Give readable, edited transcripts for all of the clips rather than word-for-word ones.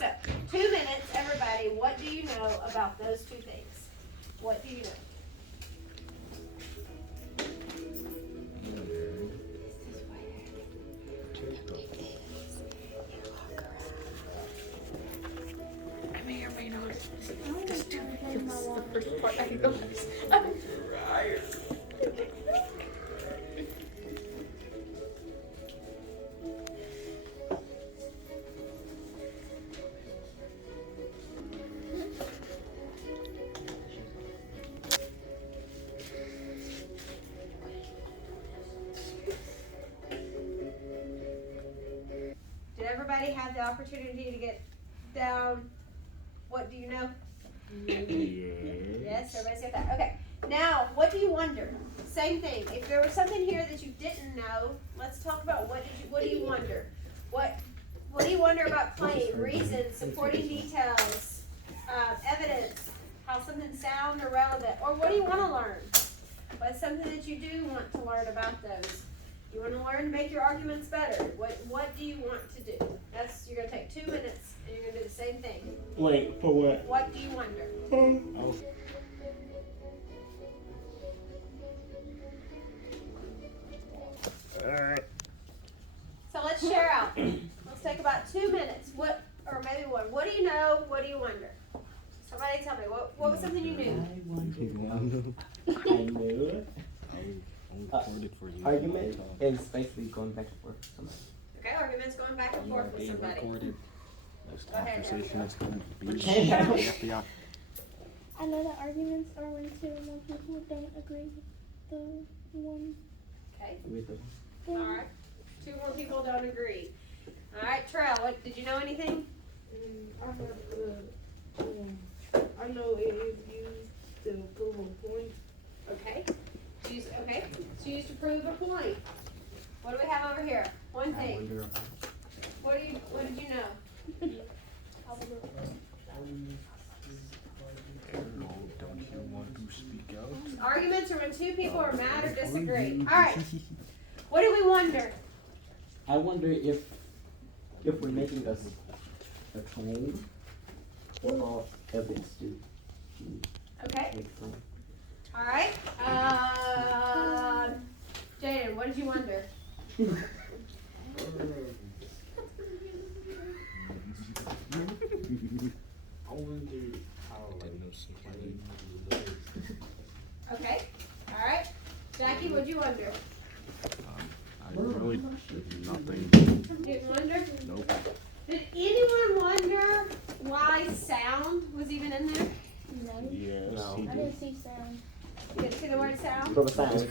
So, 2 minutes, everybody. What do you know about those two things? What do you know? I may or may not. This is the first part I know. I'm tired. Did everybody have the opportunity to get down? What do you know? Yes, everybody's got that. Okay. Now, what do you wonder? Same thing. If there was something here that you didn't know, let's talk about what do you wonder? What do you wonder about claim, reasons, supporting details, evidence, how something's sound or relevant, or what do you want to learn? What's something that you do want to learn about those? You want to learn to make your arguments better. What do you want to do? You're gonna take 2 minutes and you're gonna do the same thing. Wait, for what? What do you wonder? Oh. Alright. So let's share out. Let's take about 2 minutes. Or maybe one. What do you know? What do you wonder? Somebody tell me. What was something you knew? I knew it. Argument is basically going back and forth with somebody. Okay, arguments going back and forth with somebody. This Go ahead, conversation is going to be FBI. I know that arguments are when two or more people don't agree with the one Okay. With the thing. Alright. 2 more people don't agree. Alright, Trell, did you know anything? I know it is used to prove a point. Okay. Okay. So used to prove a point. What do we have over here? One I thing. wonder. What did you know? Hello, don't you want to speak out? Arguments are when 2 people are mad or disagree. Alright. What do we wonder? I wonder if we're making a claim or all evidence do. Okay. Make a claim. Alright. Jaden, what did you wonder? I wonder how Okay. Alright. Jackie, what did you wonder? I really did nothing. Didn't wonder? Nope. Did anyone wonder why sound was even in there? No. Yes, No. he I did. didn't see sound. You didn't see the word sound? For the sound.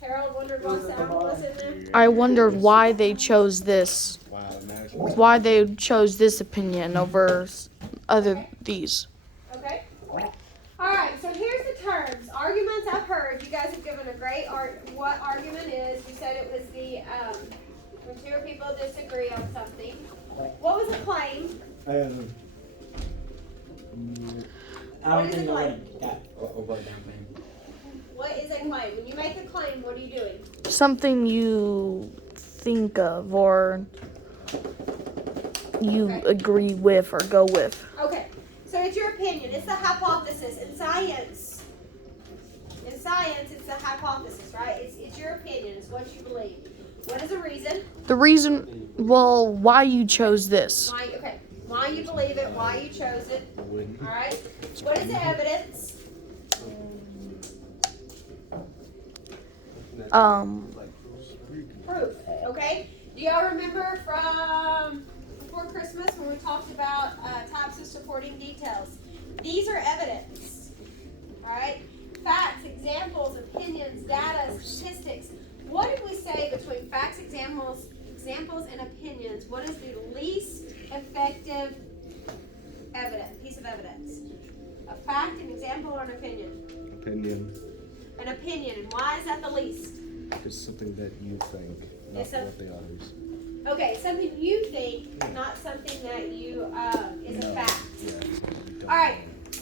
Harold wondered why sound was in there? I wondered why they chose this. Wow, imagine. Why they chose this opinion over these. Okay. Alright, so here's the terms. Arguments I've heard. You guys have given a great what argument is. You said it was the when 2 people disagree on something. What was a claim? I don't What is think a I claim? got over that man. What is a claim? When you make a claim, what are you doing? Something you think of or you Okay. agree with or go with. Okay, so it's your opinion. It's the hypothesis. In science, it's the hypothesis, right? It's your opinion. It's what you believe. What is a reason? The reason, well, why you chose this. Why you believe it, why you chose it. All right. What is the evidence? Proof. Okay. Do y'all remember from before Christmas when we talked about types of supporting details? These are evidence. All right. Facts, examples, opinions, data, statistics. What did we say between facts, examples, and opinions? What is the least effective piece of evidence? A fact, an example, or an opinion? Opinion. An opinion. And why is that the least? It's something that you think, not It's a- what the others. Okay, something you think, not something that you is a fact. Yeah, it's what we don't All right,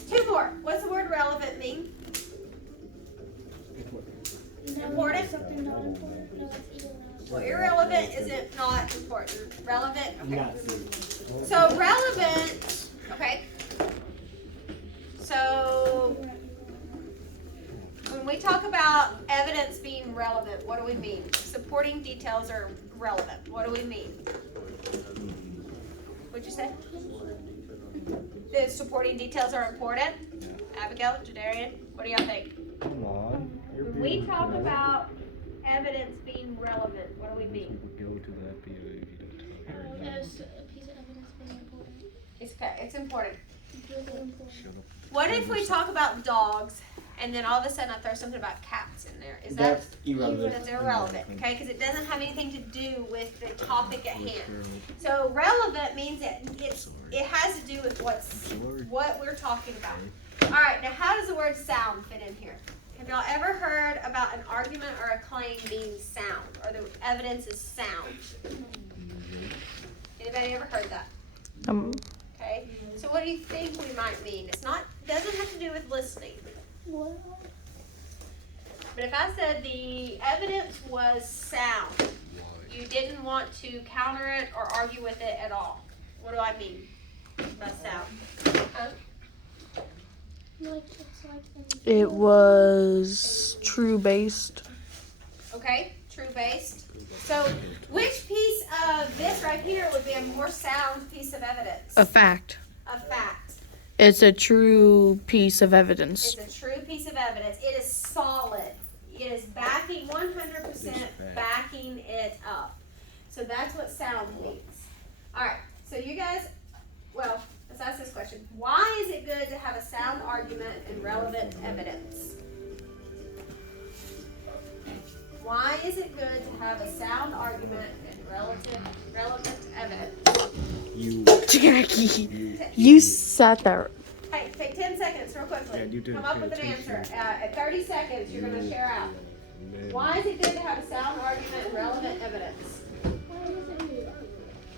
know. 2 more. What's the word relevant mean? Important? Something not important. No, it's either not. Well, irrelevant isn't not important. Relevant. Okay. Not serious. So relevant about evidence being relevant, what do we mean? Supporting details are relevant. What do we mean? What'd you say? The supporting details are important? Abigail, Jadarian, what do y'all think? Come on. You're When we being talk cool. about evidence being relevant, what do we mean? Go to the FBA if you don't tell her. There's a piece of evidence being important. It's okay, it's important. Really important. Shut up. What if we talk about dogs and then all of a sudden I throw something about cats in there? Is that That's irrelevant. that's irrelevant, okay? Because it doesn't have anything to do with the topic at hand. Girl, So relevant means that it has to do with sorry. what we're talking about. All right, now how does the word sound fit in here? Have y'all ever heard about an argument or a claim being sound, or the evidence is sound? Anybody ever heard that? Okay. So what do you think we might mean? Doesn't have to do with listening. What? But if I said the evidence was sound, you didn't want to counter it or argue with it at all. What do I mean by sound? Huh? Like, it's like It was true based. Okay, true based. So which piece of this right here would be a more sound piece of evidence? A fact. A fact. It's a true piece of evidence. It's a true piece of evidence. It is solid. It is backing 100% backing it up. So that's what sound means. All right. So you guys, well, let's ask this question. Why is it good to have a sound argument and relevant evidence? Why is it good to have a sound argument and relevant evidence? Jackie, you sat there. Hey, take 10 seconds real quickly. Yeah, you did Come up with an pay answer. attention. At 30 seconds, you're going to share out. Man. Why is it good to have a sound argument and relevant evidence?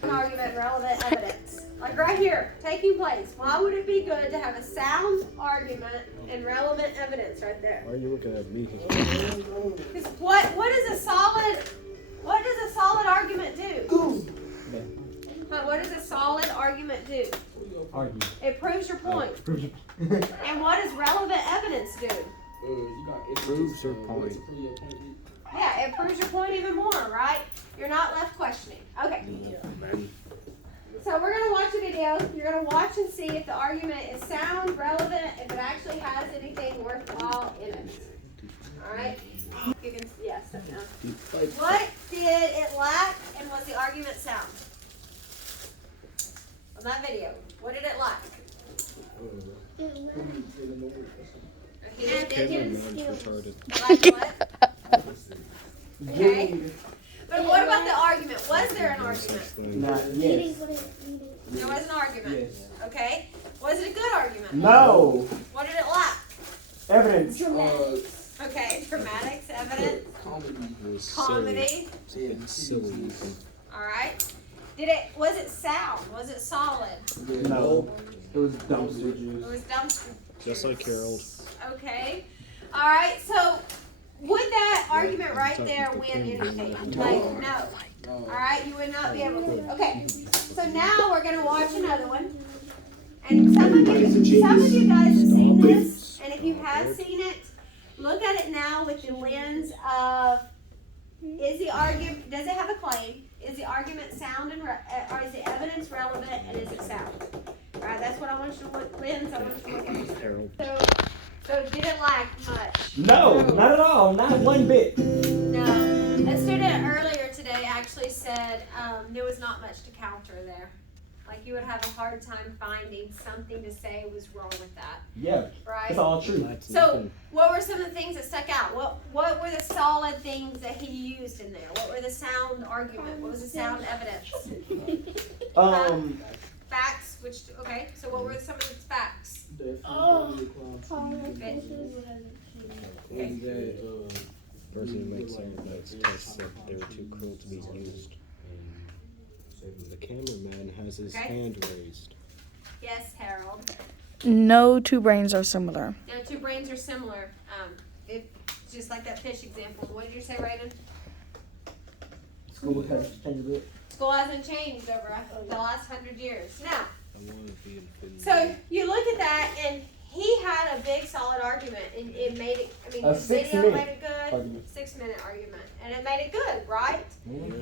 Sound argument and relevant evidence. Like right here, taking place. Why would it be good to have a sound argument and relevant evidence right there? Why are you looking at me? Because what does a solid argument do? What does a solid argument do? Argue. It proves your point. And what does relevant evidence do? Proves your point. Yeah, it proves your point even more, right? You're not left questioning. Okay. Man. So we're going to watch a video. You're going to watch and see if the argument is sound, relevant, if it actually has anything worthwhile in it. All right? You can, yeah, step down. What did it lack and was the argument sound? On that video, what did it lack? Cameraman's retarded. Like what? Okay. But what about the argument? Was there an argument? Not Eating yes. what it needed. There was an argument. Yes. Okay. Was it a good argument? No. What did it lack? Evidence. Okay. Dramatics, evidence, It was comedy. silly. It's silly. All right. Was it sound? Was it solid? No. It was dumpster It juice. was dumpster. Just like Harold. Okay. All right. So would that argument right there win anything? Like no. All right. You would not be able to. Okay. So now we're gonna watch another one. And some of you guys have seen this, and if you have seen it, look at it now with the lens of is the argument, does it have a claim? Is the argument sound and or is the evidence relevant and is it sound? All right, that's what I want you to look, lens. I want you to look at. Harold. So did it lack much? No, not at all. Not one bit. No. A student earlier today actually said there was not much to counter there. Like you would have a hard time finding something to say was wrong with that, Yeah, right? it's all true. That's So, nothing. what were some of the things that stuck out? What were the solid things that he used in there? What were the sound argument? What was the sound evidence? Facts, which, okay, so what were some of the facts? Person who makes arguments tests that they're too cruel to be used. The cameraman has his Okay. hand raised. Yes, Harold. No two brains are similar. Now, two brains are similar. It's just like that fish example. What did you say, Reagan? School has changed a bit. School hasn't changed over the last 100 years. Now, I want to be infinity. so you look at that, and he had a big solid argument, and it made it. I mean, A the video 6-minute made it good. argument. 6-minute argument, and it made it good, right?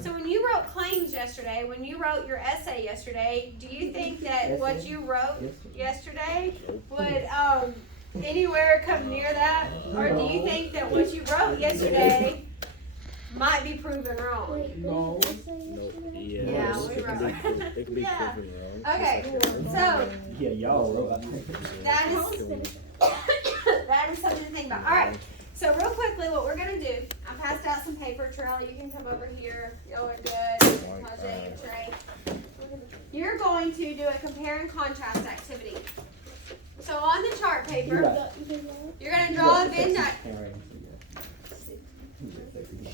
So when you wrote claims yesterday, when you wrote your essay yesterday, do you think that what you wrote yesterday would anywhere come near that, or do you think that what you wrote yesterday might be proven wrong? Wait, No. Yeah, Yeah, we it can wrote. be, it can be Yeah. proven wrong. Okay, so Yeah, y'all wrote. that is that is something to think about. All right. So real quickly, what we're gonna do, I passed out some paper. Trail, you can come over here. Y'all are good. Tajay and Trey. You're going to do a compare and contrast activity. So on the chart paper, you're gonna draw a Venn diagram.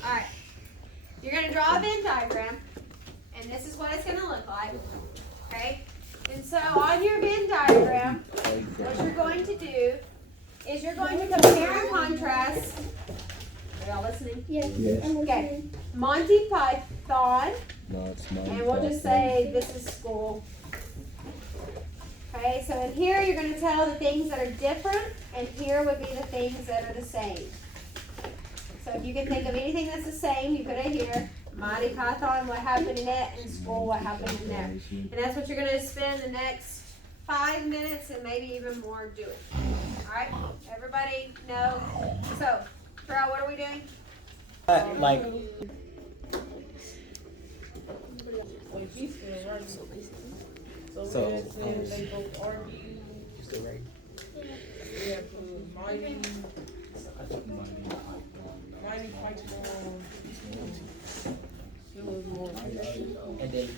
All right. You're gonna draw a Venn diagram, and this is what it's gonna look like. Okay. And so on your Venn diagram, what you're going to do is you're going to compare and contrast. Are y'all listening? Yes. Yes. Okay. Monty Python, No, it's not. and we'll just say this is school. Okay, so in here you're going to tell the things that are different, and here would be the things that are the same. So if you can think of anything that's the same, you put it here. Monty Python, what happened in it, and school, what happened in there. And that's what you're going to spend the next 5 minutes and maybe even more doing. Alright? Everybody know? So, Terrell, what are we doing? Like, Wait, he's still right. So So, we're saying they both argue. You still right? Yeah, Mighty Python. It was more. and then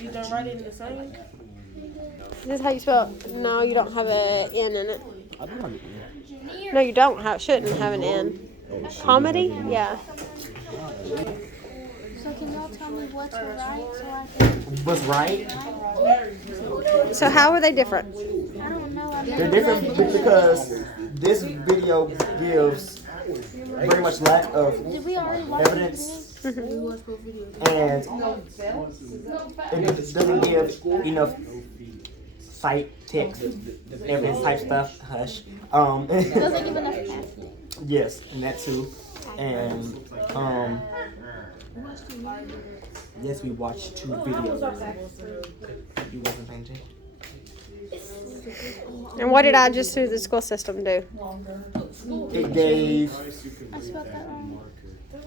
You done write it in the same? Is this how you spell it? No, you don't have an N in it. I don't know. No, you don't have, shouldn't have an N. Comedy? Yeah. So can y'all tell me what's right so I can? what's right? So how are they different? I don't know. I They're different because this video gives very much lack of Did we already watch evidence, and it doesn't give enough cite, text, evidence type stuff. Hush. Doesn't give enough facts. Yes, and that too. And yes, we watched 2 videos. You wasn't paying attention. And what did I just do the school system do? It gave I spelled that wrong.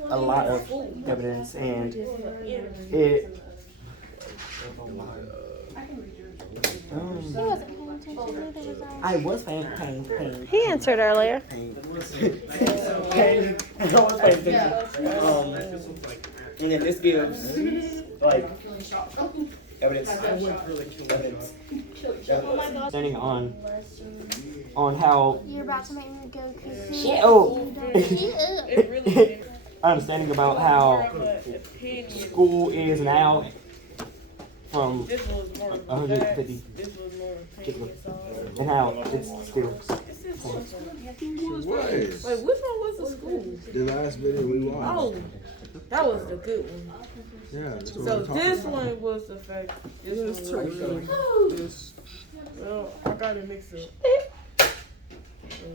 a lot of evidence, and it. He wasn't paying attention. Neither was I. I was paying. He answered earlier. And then this gives like evidence. Standing on how You're about to make me go crazy. Shut up. It really did. understanding about how Opinion. school is now from This was more 150 This was more opinion. and how it's still. What? Wait, which one was the school? The last video we watched. Oh, that was the good one. Yeah, that's what So I'm talking this about. one was the fact. This one was This. well, I got it mixed up. So,